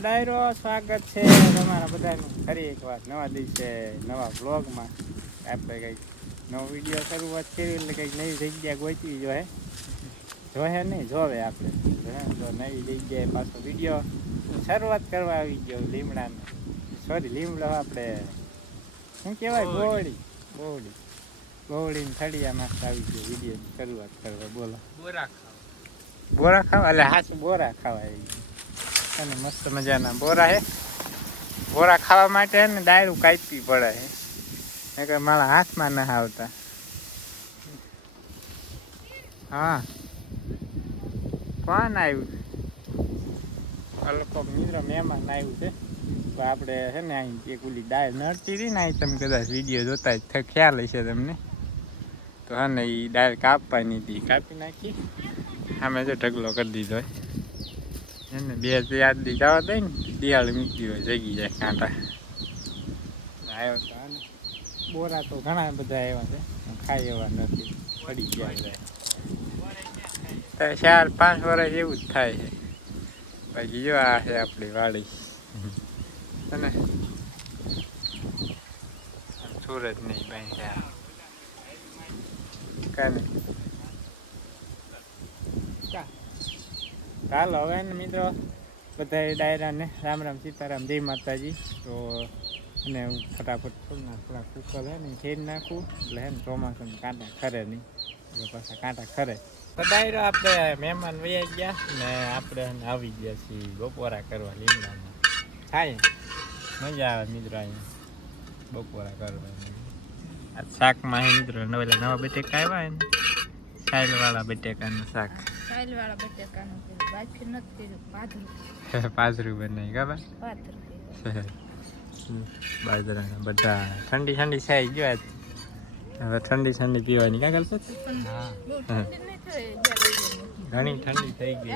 ડાયરો સ્વાગત છે તમારા બધાનું ફરી એકવાર નવા દિવસે નવા બ્લોગમાં આપણે કંઈક નવો વીડિયો શરૂઆત કરી એટલે કંઈક નવી જગ્યા ગોચવી જોઈએ જોહે નહીં જોવે આપણે. જો તો નવી જગ્યાએ પાછો વીડિયો શરૂઆત કરવા આવી ગયો લીમડાનો. સોરી લીમડો આપણે શું કહેવાય? ગોળી. ગોળી. ગોળીને થળિયામાં આવી ગયો વિડીયોની શરૂઆત કરવા. બોલો. બોરા બોરા ખાવા? એટલે હાસ બોરા ખાવા આવી ગયા. અને મસ્ત મજાના બોરા હે. બોરા ખાવા માટે ને ડાયરું કાપી પડે હે. નકર મારા હાથમાં ના આવતા હા. કોણ આવ્યું? આ લોકો મિત્ર મહેમાન આવ્યું છે. તો આપણે છે ને અહીં એક ઓલી ડાળ નડતી હતી ને, અહીં તમે કદાચ વીડિયો જોતા જ ખ્યાલ હશે તમને. તો હા એ ડાયર કાપવાની હતી. કાપી નાખી. આમે જો ઢગલો કરી દીધો એને બે ચાર દી જવા દે ને દિવાળી મૂકી હોય જગી જાય કાંટા. આવ્યો તો આને. બોરા તો ઘણા બધા આવ્યા છે ખાઈ એવા નથી. પડી ગયા બધા ચાર પાંચ વર્ષ એવું જ થાય છે. બાકી જો આ છે આપણી વાડી. અને સુરત નહીં ભાઈ કાને ચાલો હવે ને મિત્રો બધા ડાયરાને રામ રામ સીતારામ, જય માતાજી. તો અને હું ફટાફટ થોડા થોડા કુકર હે ને ખેડ નાખું. એટલે હે ને ચોમાસામાં કાંટા ખરે નહીં. એટલે પાછા કાંટા ખરે. તો ડાયરો, આપણે મહેમાન વૈયા ગયા ને આપણે આવી ગયા છીએ બપોરા કરવા લીમડામાં. થાય મજા આવે મિત્રો અહીંયા બપોરા કરવા શાકમાં મિત્રો નવા નવા બટેકા આવ્યા ને. સાઈલવાળા બટેકાનું શાક. સાઈલ વાળા બટેકાનું કર્યું બાકી નથી કર્યું પાથરું પાજરું બનાવી ખબર? પાથરું બાજરાના બધા. ઠંડી ઠંડી સાઈ ગયો આજ. હવે ઠંડી ઠંડી પીવાની કાં કરશે. ઘણી ઠંડી થઈ ગઈ.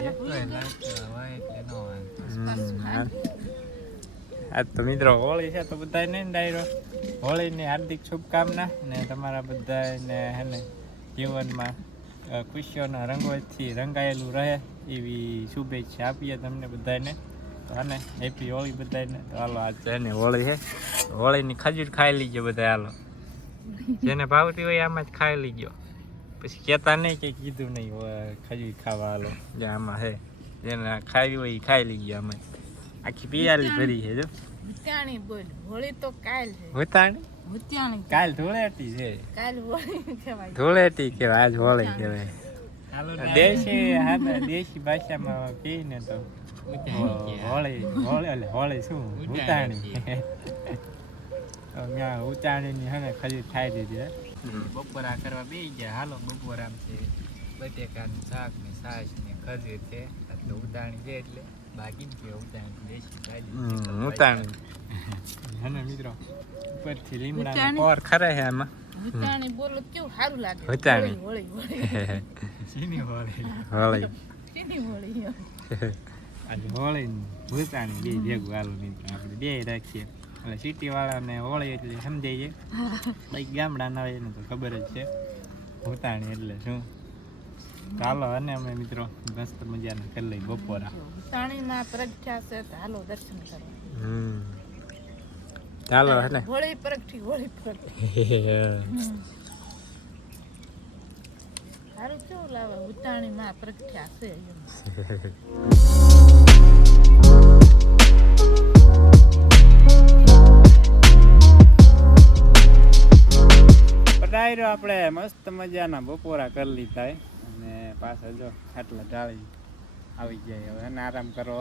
આજ તો મિત્રો હોળી છે તો બધાય ને ડાયરો. હોળીની હાર્દિક શુભકામના ને તમારા બધાને હે ને જીવનમાં ખુશીઓના રંગોથી રંગાયેલું રહે એવી શુભેચ્છા આપીએ તમને બધાને. તો અને હેપી હોળી બધાને. તો હાલો આ જેને હોળી છે હોળીની ખજૂર ખાઈ લીજો બધા હાલો. જેને ભાવતી હોય આમાં જ ખાઈ લીજો. પછી કહેતા નહીં કે કીધું નહીં ખજૂર ખાવા હાલો. જે આમાં છે જેને ખાવી હોય એ ખાઈ લીજો આમાં. આખી પિયાલી ભરી છે જો. હોળી તો કાલ હોતાણી કાલ ધૂળેટી છે. કાલ હોળી કહેવાય. ધૂળેટી કહેવાય આજ હોળી કહેવાય. દેશી હા દેશી ભાષામાં કહી ને તો હોળી હોળી એટલે હોળી શું? ઉતાણી. ત્યાં ઉતાણીની હે ખરીદ થાય દીધી બપોરા કરવા બે ગયા. હાલો બપોરામ છે. બટેકાનું શાક ને છાશ ને ખજીર છે. એટલે ઉતાણી છે એટલે. બાકી ઉતાણી હે ને મિત્રો ઉપરથી લીમડાનો ઉતાણી? કોર ખરે છે આમાં? હુત્યાણી બોલો કેવું સારું લાગે. હુત્યાણી. હોળી હોળી હોળી. ચીની હોળી? હોળી. કેની હોળી આજે હોળી ને ભૂતાણી બે ભેગું હાલો મિત્રો આપણે બે રાખીએ. એટલે સિટી વાળાને હોળી એટલે સમજાય છે. બાઈક ગામડાના હોય એને તો ખબર જ છે. ભૂતાણી એટલે શું? ચાલો અને અમે મિત્રો મસ્ત મજાના કરી લઈ બપોરા. હુત્યાણીમાં પ્રગટ્યા છે તો હાલો દર્શન કરવા. ચાલો એટલે હોળી પ્રગટી હોળી પ્રગટી. સારું કેવું લાવે ઉતાણીમાં પ્રગટ્યા છે એમ. આપણે મસ્ત મજાના બપોરા કરી લીધા. અને પાછા જો ખાટલા ઢાળી આવી જાય હવે અને આરામ કરો.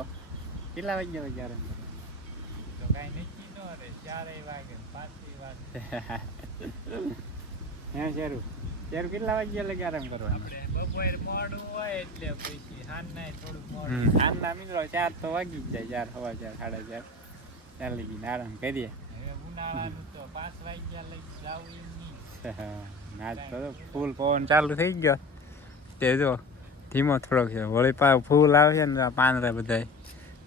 કેટલા વાગ્યા વાગે આરામ કરો? તો કાંઈ નક્કી ન રે ચારે વાગે ને પાંચે વાગે. હે શેરું શેરું કેટલા વાગ્યા લગે આરામ કરો આપણે બપોર મોડું હોય એટલે પછી હાનના થોડું. મોડું આજના મિત્રો ચાર તો વાગી જ જાય ચાર સવા ચાર સાડા ચાર. ચાલી ગઈને આરામ કરીએ. હવે ઉનાળાનું તો પાંચ વાગ્યા લઈ જાવું નહીં. આજ તો ફૂલ પવન ચાલુ થઈ ગયો. તે જો ધીમો થોડોક છે. વળી પાછું ફૂલ આવે છે ને પાંદડા બધા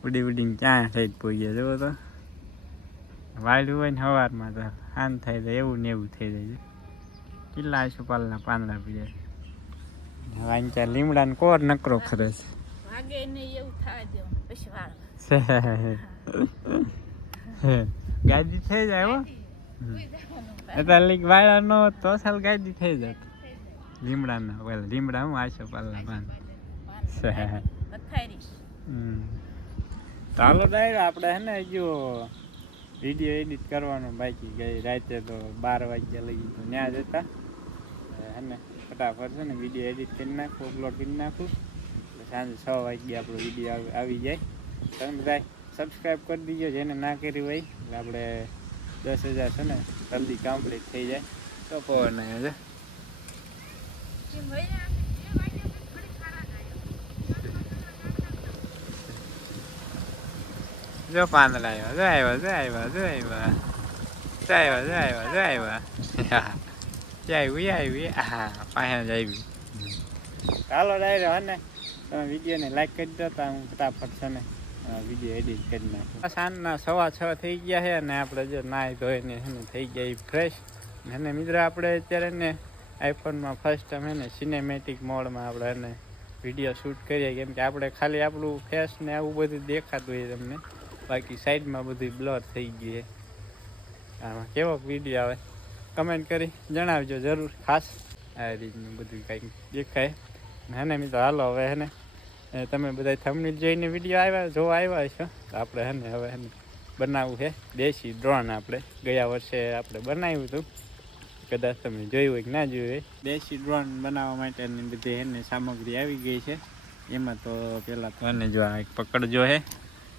ઉડી ઉડીને ક્યાં થઈ પહોંચ્યા જુઓ તો. વાયલું હોય ને સવારમાં તો શાંત થાય જાય એવું ને એવું થઈ જાય છે. કેટલા આસોપાલના પાંદડા પીડ્યા હવે અહીં ત્યાં લીમડાનો કોર નકરો ખરે છે. ગાદી ને થઈ જાય હો. એટલે વાળા નો તો સાલ ગાદી થઈ જાય. લીમડાના ઓલા લીમડા હું આશો પાલા પાન. ચાલો ડાયર આપણે હે ને જો વીડિયો એડિટ કરવાનો બાકી ગઈ. રાતે તો બાર વાગ્યા લઈ તો ત્યાં જતા હે ને ફટાફટ છે ને વીડિયો એડિટ કરી નાખું અપલોડ કરી નાખું. સાંજે છ વાગ્યે આપણો વીડિયો આવી જાય. તમે બધા સબસ્ક્રાઈબ કરી દીજો જેને ના કરી હોય. એટલે આપણે દસ હજાર છે ને જલ્દી કમ્પ્લીટ થઈ જાય. તો પવન આવ્યો છે કેમ હોય ને આપણે બે વાગ્યા પછી થોડી ખાડા ખાય. જો પાંદડા આવ્યા. જો આવ્યા જો આવ્યા જો આવ્યા. જો આવ્યા જો આવ્યા જો આવ્યા. હા. પાસે જ આવી. ચાલો ડાયરો હને તમે વિડીયોને લાઈક કરી દો તો હું ફટાફટ છે ને વીડિયો એડિટ કરી નાખું. સાંજના સવા છ થઈ ગયા છે અને આપણે જો નાહી ધોઈને ને થઈ ગયા ફ્રેશ અને મિત્ર આપણે અત્યારે ને આઈફોનમાં ફર્સ્ટ ટાઈમ એને સિનેમેટિક મોડમાં આપણે એને વીડિયો શૂટ કરીએ, કેમ કે આપણે ખાલી આપણું ફેસ ને આવું બધું દેખાતું હોય તમને. બાકી સાઈડમાં બધું બ્લર થઈ ગઈ આમાં કેવો વીડિયો આવે? કમેન્ટ કરી જણાવજો જરૂર, ખાસ. આ રીતનું બધું કંઈક દેખાય. નાને મિત્રો, હાલો હવે હેને તમે બધા થમની જોઈને વીડિયો આવ્યા, જોવા આવ્યા છો તો આપણે હેને હવે હેને બનાવવું છે. દેશી ડ્રોન આપણે ગયા વર્ષે આપણે બનાવ્યું હતું. કદાચ તમે જોયું હોય કે ના જોયું હોય. દેશી ડ્રોન બનાવવા માટેની બધી એને સામગ્રી આવી ગઈ છે. એમાં તો પહેલાં તો એને જો આ એક પકડજો છે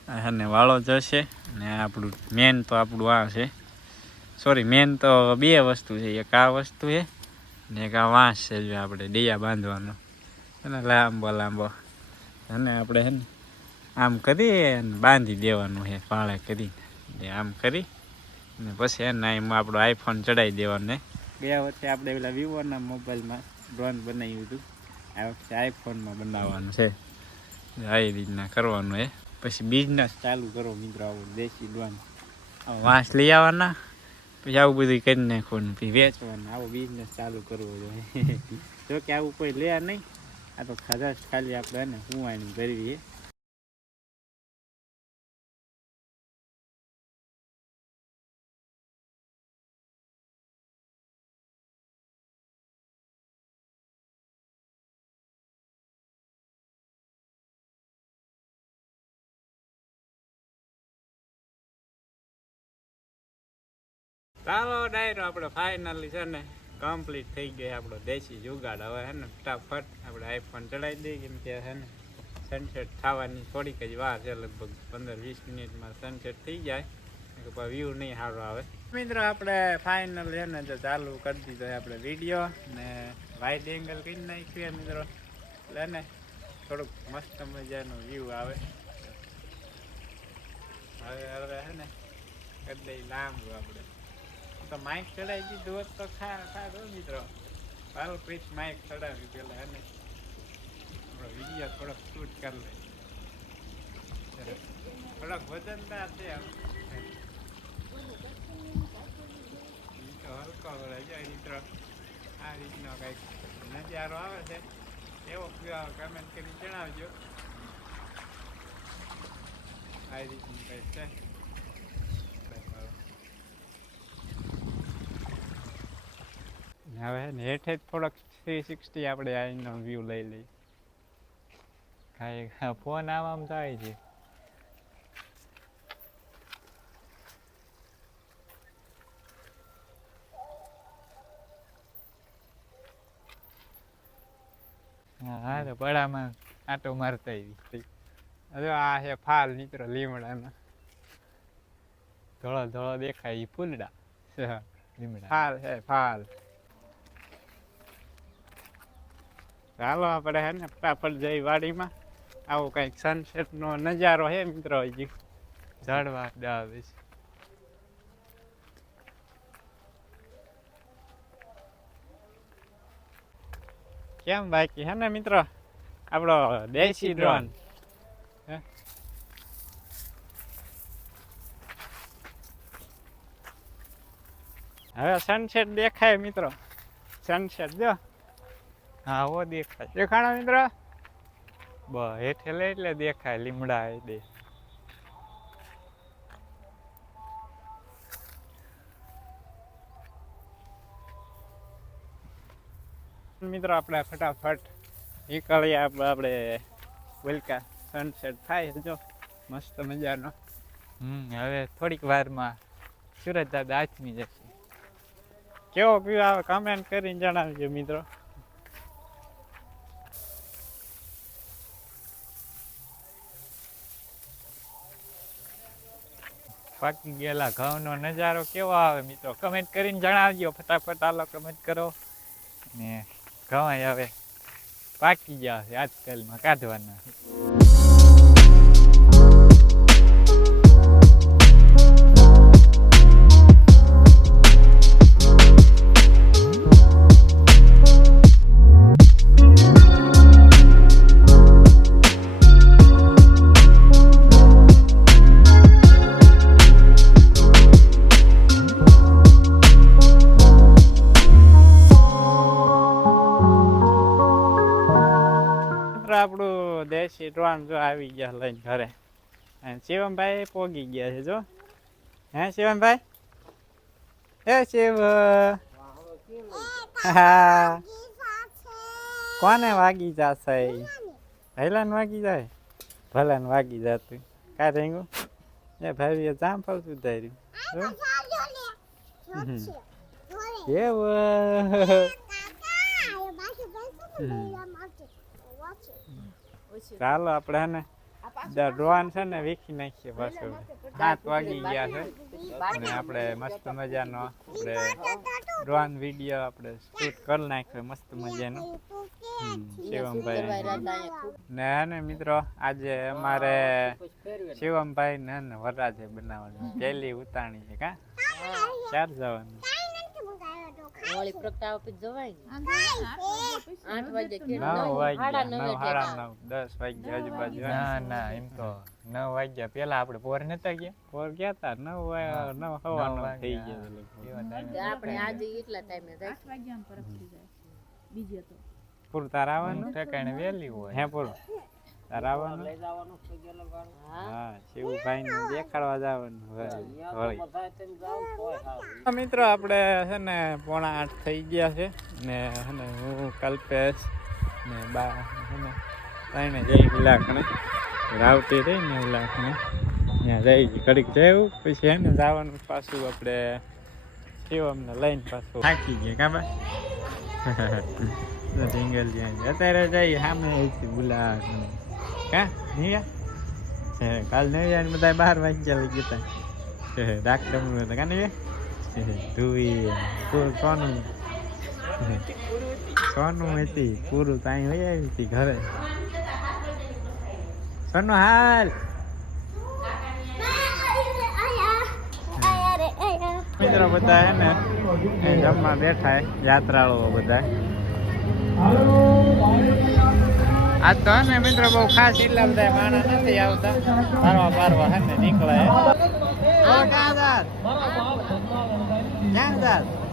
અને વાળો જશે ને આપણું મેન તો આપણું આ છે. સોરી મેન તો બે વસ્તુ છે. એક આ વસ્તુ છે ને એક આ વાંસ છે જો આપણે ડૈયા બાંધવાનો. અને લાંબો લાંબો. અને આપણે હે આમ કરી અને બાંધી દેવાનું છે પાળે કરીને. આમ કરી ને પછી એના એમાં આપણો આઈફોન ચડાવી દેવાનો ગયા વખતે આપણે પેલા વિવોના મોબાઈલમાં ડ્રોન બનાવ્યું હતું. આ વખતે આઈફોનમાં બનાવવાનું છે. આવી રીતના કરવાનું એ પછી બિઝનેસ ચાલુ કરો મિત્રો, આવું દેશી ડ્રોન. વાંસ લઈ આવવાના, પછી આવું બધું કરી નાખવાનું, પછી વેચવાનું. આવો બિઝનેસ ચાલુ કરવો જોઈએ જો કે આવું કોઈ લે નહીં. આ તો ખાધા ખાલી આપણે એને હું આની કરવી ચાલો ડાયરો આપણે ફાઇનલી છે ને કમ્પ્લીટ થઈ ગઈ આપણો દેશી જુગાડ. હવે હે ને ફટાફટ આપણે આઈફોન ચડાવી દઈએ કેમ કે છે ને સનસેટ થવાની થોડીક જ વાર છે, લગભગ પંદર વીસ મિનિટમાં સનસેટ થઈ જાય. વ્યૂ નહીં સારો આવે. મિત્રો, આપણે ફાઇનલ છે ને જો ચાલુ કરી દીધો આપણે વીડિયો ને વાઇડ એંગલ કરી નાખ્યું મિત્રો. એટલે ને થોડુંક મસ્ત મજાનો વ્યૂ આવે. હવે હવે હે ને કરી લાંબુ આપણે. તો માઇક ચડાવી દીધું હોત તો ખા દો મિત્રો. હાલો પ્લીઝ માઇક ચડાવી પેલા આપણો વીડિયો થોડોક શૂટ કરી લે. થોડોક વજનદાર છે આમ. તો હલકો જો મિત્રો. આ રીતનો કંઈક નજારો આવે છે. એવો કમેન્ટ કરી જણાવજો. આ રીતનું કંઈક છે. હવે ને હેઠે થોડોક થ્રી સિક્સટી આપણે આઈનો વ્યૂ લઈ લઈએ. કાંઈ ફોન આમ થાય છે. હા તો પડામાં આટો મારતા આવી. હવે આ છે ફાલ નીકળો લીમડાના. ધોળો ધોળો દેખાય ઈ ફૂલડા. લીમડા. ફાલ છે, ફાલ. ચાલો આપણે હે ને ફટાફટ જઈ વાડીમાં. આવો કંઈક સનસેટનો નજારો હે મિત્રો હજી. ઝાડવા આવે છે. કેમ બાકી હે ને મિત્રો? આપણો દેશી ડ્રોન? હવે સનસેટ દેખાય મિત્રો. સનસેટ જો. હા ઓ દેખાય. દેખાણા મિત્ર? બ હેઠેલે એટલે દેખાય લીમડા એ દે. મિત્રો આપણે ફટાફટ નીકળીએ. આપણે આપણે વેલકા સનસેટ થાય જો. મસ્ત મજાનો. હમ હવે થોડીક વારમાં સુરત દાદા આચમી જશે. કેવો કયો આવે? કમેન્ટ કરીને જણાવજો મિત્રો. પાકી ગયેલા ઘઉંનો નજારો કેવો આવે મિત્રો? કમેન્ટ કરીને જણાવજો. ફટાફટ આલો કમેન્ટ કરો. ને ઘઉં હવે પાકી ગયા છે આજકાલમાં કાઢવાના. આપણું જો આવી ગયા લઈને ઘરે. શિવમભાઈ પોગી ગયા છે જો. હે શિવમભાઈ? હે શિવ. હા. કોને વાગી જશે ભૈલાને વાગી જાય? ભલાને વાગી જતું. કા રેંગું એ ભાઈ જામફળ સુધાર્યું. એવું. ચાલો આપણે ને ડ્રોન છે ને વીખી નાખીએ પાછું. સાત વાગી ગયા છે. અને આપણે મસ્ત મજાનો આપણે ડ્રોન વીડિયો આપણે શૂટ કરી નાખ્યો મસ્ત મજાનો. શિવમભાઈ. ને ને મિત્રો આજે અમારે શિવમભાઈ ને વરરાજે બનાવવાનું. પહેલી ઉતાણી છે કા? ચાર જવાનું. હોળી પ્રગટાવવા પછી જવાય આઠ વાગે કે નવ વાગ્યા નવ નવે નવ દસ વાગ્યા આજુબાજુ ના ના એમ તો નવ વાગ્યા પેલા આપણે પોર નતા ગયા? પોર ગયા તા? નવ વાગ્યા નવ હવા નવ થઈ ગયા આપણે આજે એટલા ટાઈમે જાય. આઠ વાગ્યામાં પરત જાય. બીજે તો. પૂરું તાર આવવાનું ઠેકાણે વેલી હોય. હે પૂરું તાર આવવાનું હા. હા શિવભાઈ ને દેખાડવા જવાનું. વળી. મિત્રો આપણે છે ને પોણા આઠ થઈ ગયા છે ને ને હું કલ્પેશ ને બા છે ને ત્રણે જઈ ઉલાખણે રાવતી રહી ને ઉલાખણે ત્યાં જઈ ઘડીક જવું પછી એને જવાનું પાછું આપણે શિવમને લઈને પાછું. થાકી ગયા કા બા? ઢીંગલ જ્યાં અત્યારે જઈ સામે ઉલાખણે કા હે, કાલ નહીં જાય બધા બાર વાગી લઈ ગયા હતા ડાક્ટર હતા બે ધુઈ પૂરું સોનું. સોનું હતી પૂરું ત્યાં હોય આવી હતી ઘરે. સોનું હાલ. મિત્રો બધા હે ને જમવા બેઠા યાત્રાળુઓ બધા. આજ તો ને મિત્રો બહુ ખાસ એટલા બધા માણસ નથી આવતા. ફરવા ફરવા હે ને નીકળે?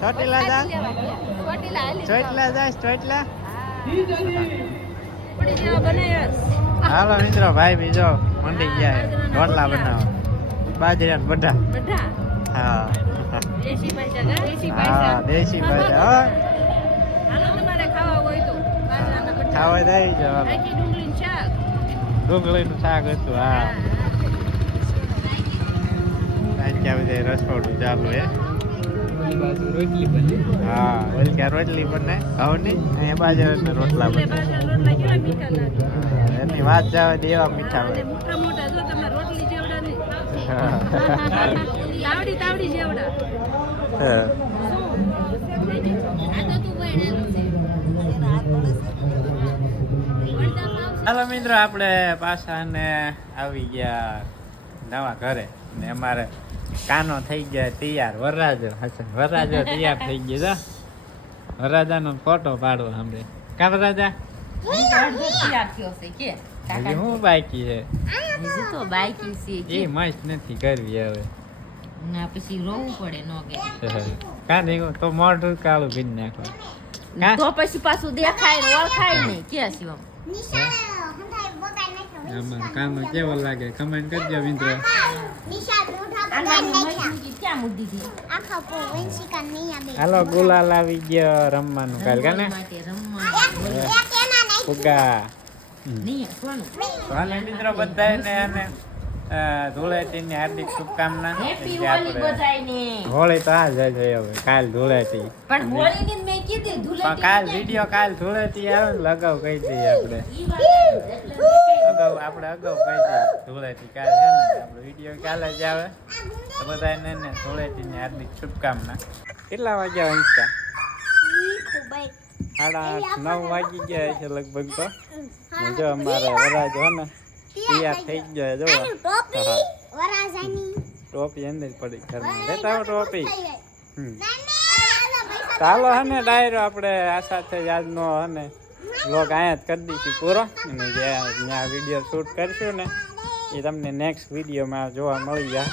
ચોટીલા જાત? ચોટલા જાસ ચોટલા હાલો મિત્રો ભાઈ બીજો મંડી ગયા હે. રોટલા બનાવો બાજરા બધા. હા. દેશી પૈસા દેશી હા દેશી ભાષા. ખાવા થાય જવા ડુંગળીનું શાક. ડુંગળીનું શાક હતું હા. અત્યારે બધે રસોડું ચાલુ હે? રોટલી હા ઓલી ક્યાં રોટલી બને? ઘઉંની અહીંયા બાજરાના રોટલા બને. રોટલા કેવા મીઠા એની વાત જવા દેવા મીઠા નહીં. તાવડી તાવડી જેવડા. હા. હાલો મિત્રો આપણે પાછા ને આવી ગયા નવા ઘરે. ને અમારે કાનો થઈ ગયા તૈયાર વરરાજો હશે. વરરાજો તૈયાર થઈ ગયો વરરાજાનો ફોટો પાડો સાંભળે. કા વરરાજા? હું બાકી છે? તો બાઈકી છે એ મસ્ત નથી કરવી હવે. ના પછી રોવું પડે નો કે કા નહીં તો મોઢું કાળું ભીન નાખો કા તો પછી પાછું દેખાય ને ઓળખાય નહીં. કે શિવમ આમાં કેવો લાગે? કમેન્ટ કરજો મિત્રો. હાલો ગુલાલ આવી ગયો રમવાનું. કાલ કાને? ફુગા નહીં મિત્રો બધાને અને ધૂળેટીની હાર્દિક શુભકામના. હોળી તો આ જાય હવે. કાલ ધૂળેટી. પણ હોળીની કાલ વીડિયો કાલ ધૂળેટી આવે ને લગાવ કહી દઈએ આપણે. અગાઉ આપણે અગાઉ કહી દઈએ ધૂળેટી કાલ છે ને આપણો વીડિયો કાલે જ આવે. તો બધાને ને ધૂળેટીની હાર્દિક શુભકામના. કેટલા વાગ્યા વાંચતા સાડા આઠ નવ વાગી ગયા છે લગભગ તો. જો અમારે વરાજ હો ને તૈયાર થઈ ગયા. જો ટોપી અંદર પડી ઘરમાં. લેતા આવો ટોપી હમ. ચાલો હને, ડાયરો આપણે આ સાથે આજનો હને બ્લોગ અહીંયા જ કરી દઈશું પૂરો. અને જે ત્યાં વીડિયો શૂટ કરશું ને, એ તમને નેક્સ્ટ વિડીયોમાં જોવા મળી જાય.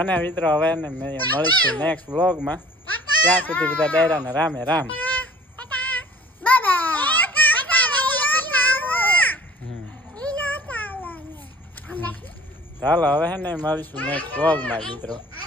અને મિત્રો, હવે ને મેં મળીશું નેક્સ્ટ બ્લોગમાં ત્યાં સુધી બધા ડાયરાને રામે રામ. ચાલો હવે ને મળીશું નેક્સ્ટ બ્લોગમાં મિત્રો.